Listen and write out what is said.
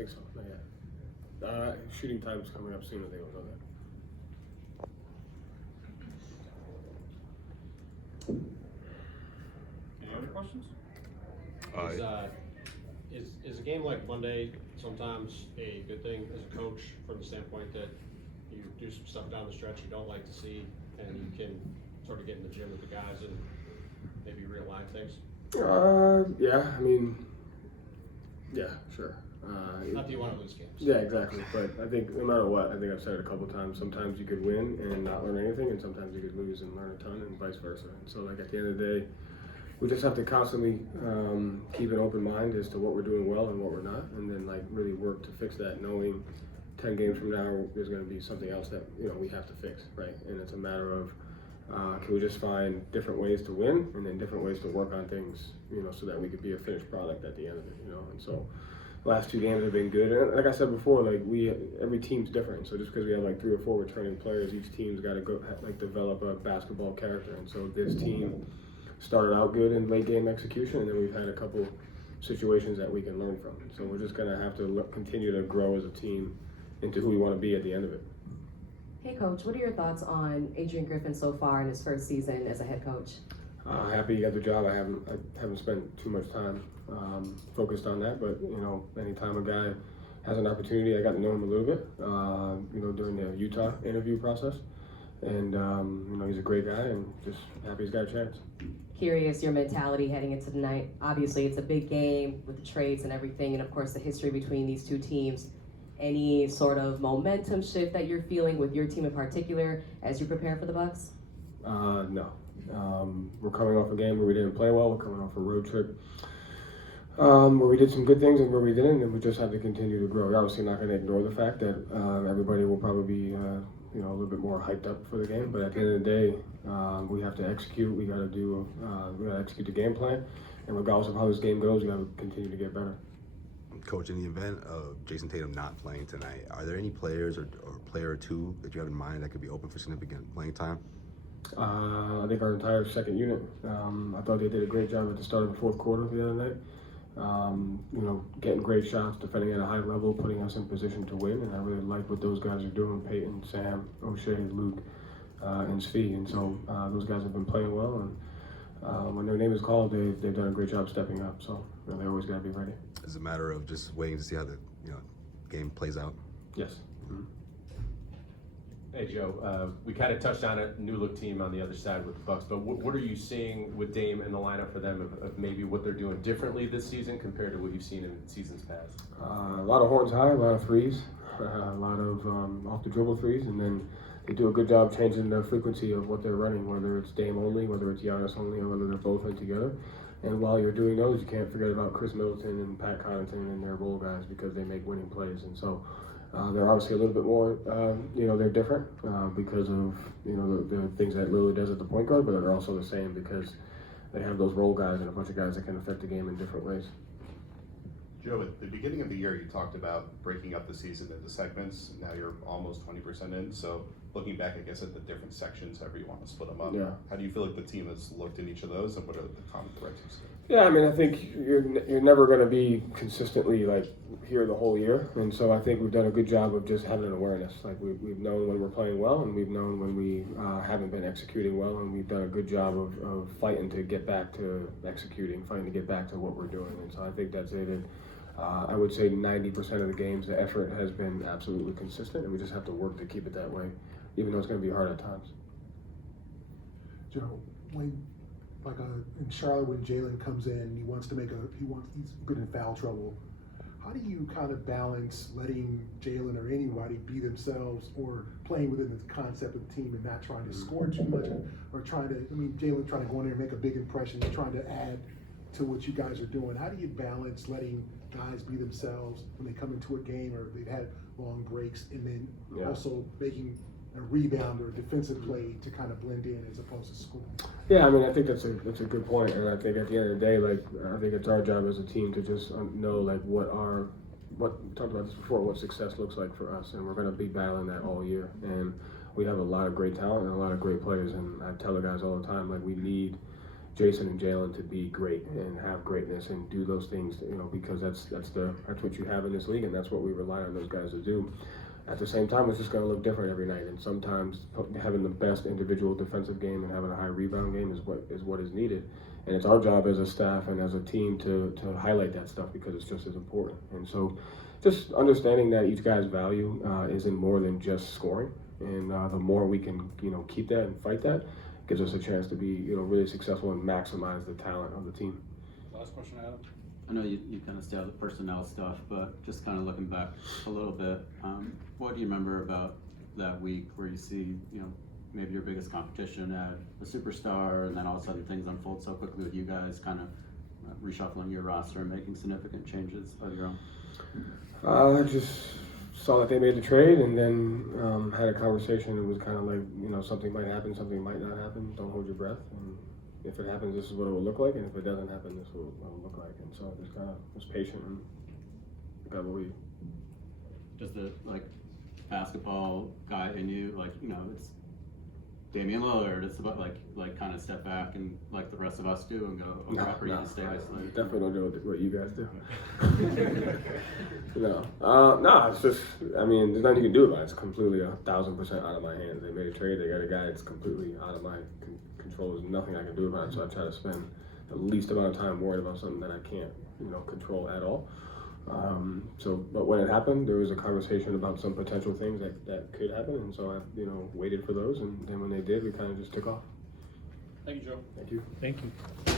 think so. Not yet. Shooting time's coming up soon. I think we'll know that. Any other questions? Is a game like Monday sometimes a good thing as a coach from the standpoint that you do some stuff down the stretch you don't like to see, and you can sort of get in the gym with the guys and maybe realign things? Yeah, I mean, yeah, sure. Not that you want to lose games. Yeah, exactly. But I think no matter what, I think I've said it a couple of times, sometimes you could win and not learn anything, and sometimes you could lose and learn a ton, and vice versa. And so, like, at the end of the day, we just have to constantly keep an open mind as to what we're doing well and what we're not, and then, like, really work to fix that, knowing 10 games from now there's going to be something else that, you know, we have to fix, right? And it's a matter of can we just find different ways to win and then different ways to work on things, you know, so that we could be a finished product at the end of it, you know. And so last 2 games have been good. And like I said before, like every team's different. So just because we have like 3 or 4 returning players, each team's got to go like develop a basketball character. And so this team started out good in late game execution, and then we've had a couple situations that we can learn from. So we're just going to have to continue to grow as a team into who we want to be at the end of it. Hey Coach, what are your thoughts on Adrian Griffin so far in his first season as a head coach? Happy he got the job. I haven't spent too much time focused on that, but you know, anytime a guy has an opportunity, I got to know him a little bit. You know, during the Utah interview process, and you know, he's a great guy, and just happy he's got a chance. Curious your mentality heading into tonight. Obviously, it's a big game with the trades and everything, and of course the history between these 2 teams. Any sort of momentum shift that you're feeling with your team in particular as you prepare for the Bucks? No. We're coming off a game where we didn't play well. We're coming off a road trip where we did some good things and where we didn't, and we just have to continue to grow. We're obviously not going to ignore the fact that everybody will probably be you know, a little bit more hyped up for the game, but at the end of the day, we have to execute. We got to execute the game plan, and regardless of how this game goes, we got to continue to get better. Coach, in the event of Jayson Tatum not playing tonight, are there any players or player or two that you have in mind that could be open for significant playing time? I think our entire second unit. I thought they did a great job at the start of the 4th quarter the other night. You know, getting great shots, defending at a high level, putting us in position to win, and I really like what those guys are doing, Peyton, Sam, O'Shea, Luke, and Svi. And so those guys have been playing well, and when their name is called, they've done a great job stepping up. So you know, they always got to be ready. It's a matter of just waiting to see how the game plays out. Yes. Mm-hmm. Hey Joe, we kind of touched on a new look team on the other side with the Bucks, but what are you seeing with Dame in the lineup for them of maybe what they're doing differently this season compared to what you've seen in seasons past? A lot of horns high, a lot of threes, a lot of off the dribble threes, and then they do a good job changing the frequency of what they're running, whether it's Dame only, whether it's Giannis only, or whether they're both in together. And while you're doing those, you can't forget about Chris Middleton and Pat Connaughton and their role guys, because they make winning plays. And so they're obviously a little bit more, you know, they're different because of, you know, the things that Lillard does at the point guard, but they're also the same because they have those role guys and a bunch of guys that can affect the game in different ways. Joe, at the beginning of the year, you talked about breaking up the season into segments. Now you're almost 20% in. So looking back, I guess, at the different sections, however you want to split them up, yeah. How do you feel like the team has looked in each of those, and what are the common threads you see? Yeah, I mean, I think you're never going to be consistently like here the whole year, and so I think we've done a good job of just having an awareness. Like we've known when we're playing well, and we've known when we haven't been executing well, and we've done a good job of fighting to get back to executing, fighting to get back to what we're doing. And so I think that's it. And, I would say 90% of the games, the effort has been absolutely consistent, and we just have to work to keep it that way, even though it's going to be hard at times. Joe, when in Charlotte, when Jalen comes in, he's good in foul trouble. How do you kind of balance letting Jalen or anybody be themselves, or playing within the concept of the team and not trying to score too much, or Jalen trying to go in there and make a big impression and trying to add to what you guys are doing? How do you balance letting guys be themselves when they come into a game or they've had long breaks, and then also making a rebound or a defensive play to kind of blend in as opposed to score? Yeah, I mean, I think that's a good point, and I think at the end of the day, like, I think it's our job as a team to just know like what we talked about this before, what success looks like for us, and we're going to be battling that all year. And we have a lot of great talent and a lot of great players, and I tell the guys all the time, like, we need Jayson and Jalen to be great and have greatness and do those things, because that's what you have in this league, and that's what we rely on those guys to do. At the same time, it's just going to look different every night, and sometimes having the best individual defensive game and having a high rebound game is what is needed. And it's our job as a staff and as a team to highlight that stuff, because it's just as important. And so, just understanding that each guy's value isn't more than just scoring, and the more we can keep that and fight that, gives us a chance to be really successful and maximize the talent of the team. Last question, Adam. I know you kind of stay out of the personnel stuff, but just kind of looking back a little bit, what do you remember about that week where you see, maybe your biggest competition at a superstar, and then all of a sudden things unfold so quickly with you guys kind of reshuffling your roster and making significant changes of your own? I just saw that they made the trade, and then had a conversation. It was kind of like, something might happen, something might not happen. Don't hold your breath. And if it happens, this is what it will look like, and if it doesn't happen, this is what it will look like. And so I just kind of was patient and got believe. Does the basketball guy in you, it's Damian Lillard, it's about like kind of step back and like the rest of us do and go, okay, or you can stay isolated? Definitely don't do what you guys do. No, it's just, there's nothing you can do about it. It's completely 1,000% out of my hands. They made a trade, they got a guy that's completely out of my control. There's nothing I can do about it, so I try to spend the least amount of time worried about something that I can't, control at all. But when it happened, there was a conversation about some potential things that could happen, and so I, waited for those, and then when they did, we kind of just took off. Thank you, Joe. Thank you. Thank you.